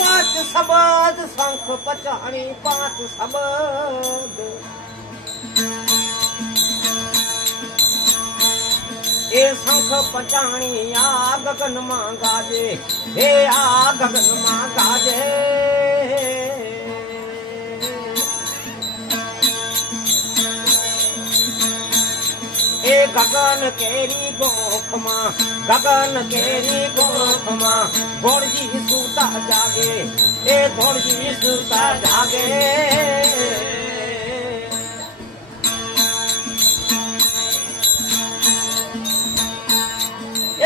पांच शब्द शंख पचाणी पांच शब्द ए शंख पचाणी आ गगन मां गाजे हे आ गगन मां गाजे ए गगन केरी गोख मां गगन केरी गोख मां घोड़जी सूता जागे ए घोड़जी सूता जागे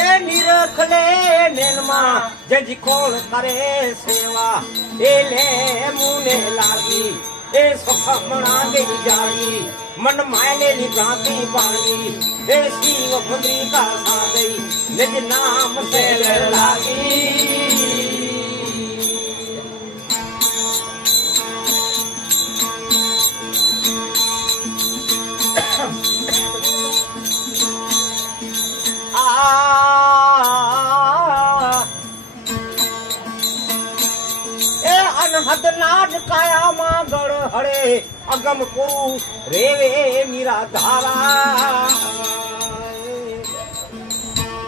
ए निरखले नेनमा जजी खोल करे सेवा ए ले मुने लागी ए सुख मना गई जाई मन मायने नी गाती बानी ए शिव फुंदरी का सा गई निज नाम से लागी हद नाद काया मां गड़ हड़े अगम पुरु रेवे मीरा धारा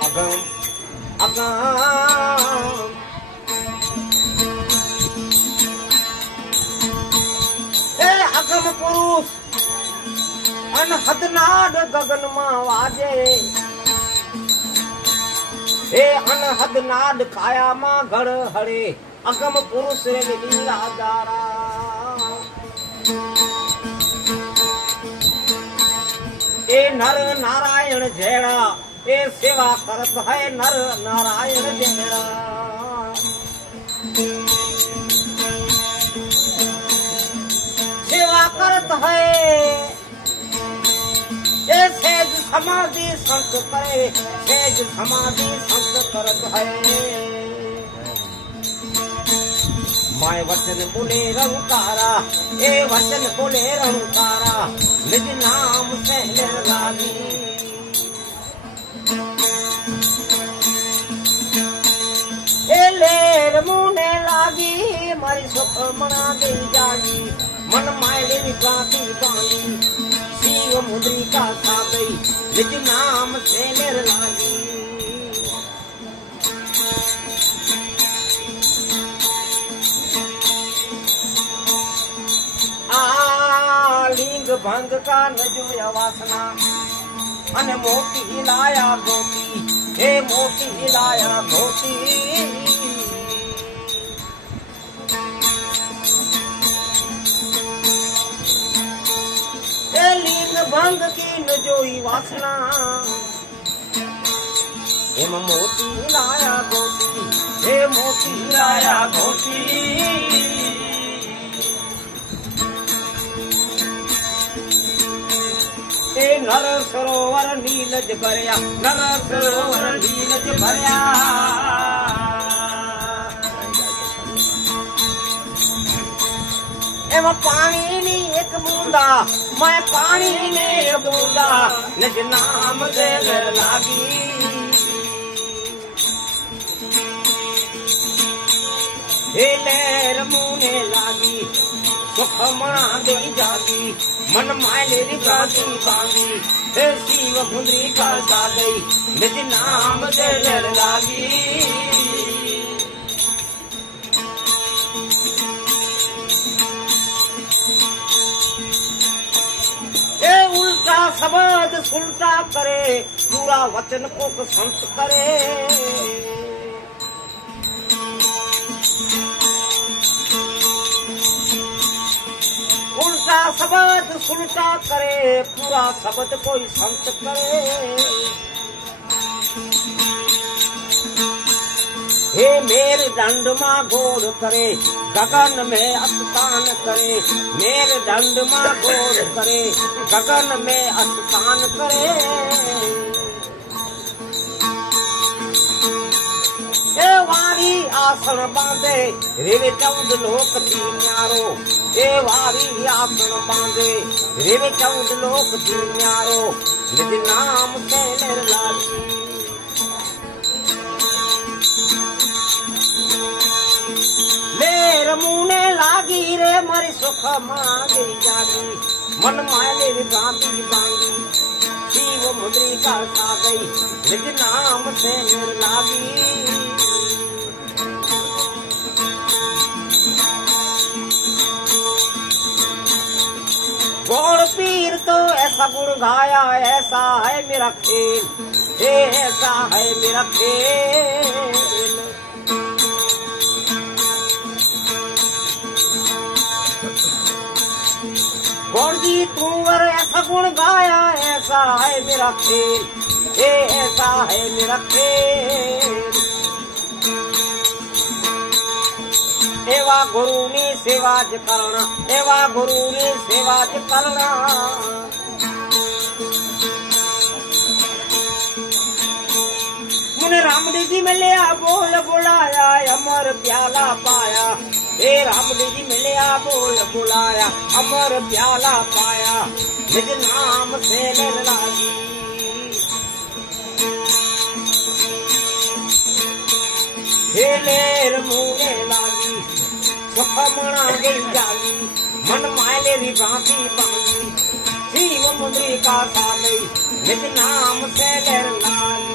अगम अगम ए अगम पुरुष अनहद नाद गगन मां वाजे ए अनहद नाद काया मां गड़ हड़े अगम पुरुष लीला दारा ए नर नारायण जेड़ा ए सेवा करत है नर नारायण जेड़ा सेवा करत है ए सेज समाधि संत करे सेज समाधि संत करत है माय वचन बोले रंकारा ए वचन बोले रंकारा निज नाम से लागी ए लेर मुने लागी मारी सुख मना गई जागी मन मायले निकाती बांगी शिव मुद्री का सा गई निज नाम से लागी लिंग भंग का नजोया वासना अन मोती लाया गोती हे मोती लाया गोती ए लिंग भंग की नजोई वासना हे मोती लाया गोती हे मोती लाया गोती ए नर सरोवर नीलज भरिया नर सरोवर नीलज भरिया एम पानी नी एक बूंदा मैं पानी ने एक बूंदा निज नाम से लागी हे लहर मुने लागी सुख मना दे जागी मन मायले गाती बागी हे शिव फुंदरी का सा गई निज नाम से लागी ए उल्टा शब्द सुलटा करे पूरा वचन को संत करे उल्टा शब्द सुलटा करे पूरा शब्द कोई संत करे हे मेरे दंड मां घोड़ करे गगन में अस्तान करे मेरे दंड मां घोड़ करे गगन में अस्तान करे ए वारी आसन बांधे रेवे 14 लोक थी न्यारो ए वारी आसन बांधे रेवे 14 लोक थी न्यारो निज नाम से निर्लाजी सुख मांगे जागी मन मायले भांति बांगी शिव मुद्री का सागई निज नाम से निर्लागी गौड़ पीर तो ऐसा गुण गाया ऐसा है मेरा खेल ऐसा है मेरा खेल गौड़ जी तू अगर ऐसा गुण गाया ऐसा है मेरा खेल ऐसा है मेरा खेल एवा गुरु ने सेवा ज करना एवा गुरु ने सेवा ज करना मुने रामडी जी मिलिया बोल बुलाया अमर प्याला पाया ए रामडी जी मिलिया बोल बुलाया अमर प्याला पाया निज नाम से निर्लागी हेलेर मुने लागी सुख मना गई जागी मन मायले री भांति बांगी शिव मुद्री का सागई निज नाम से निर्लागी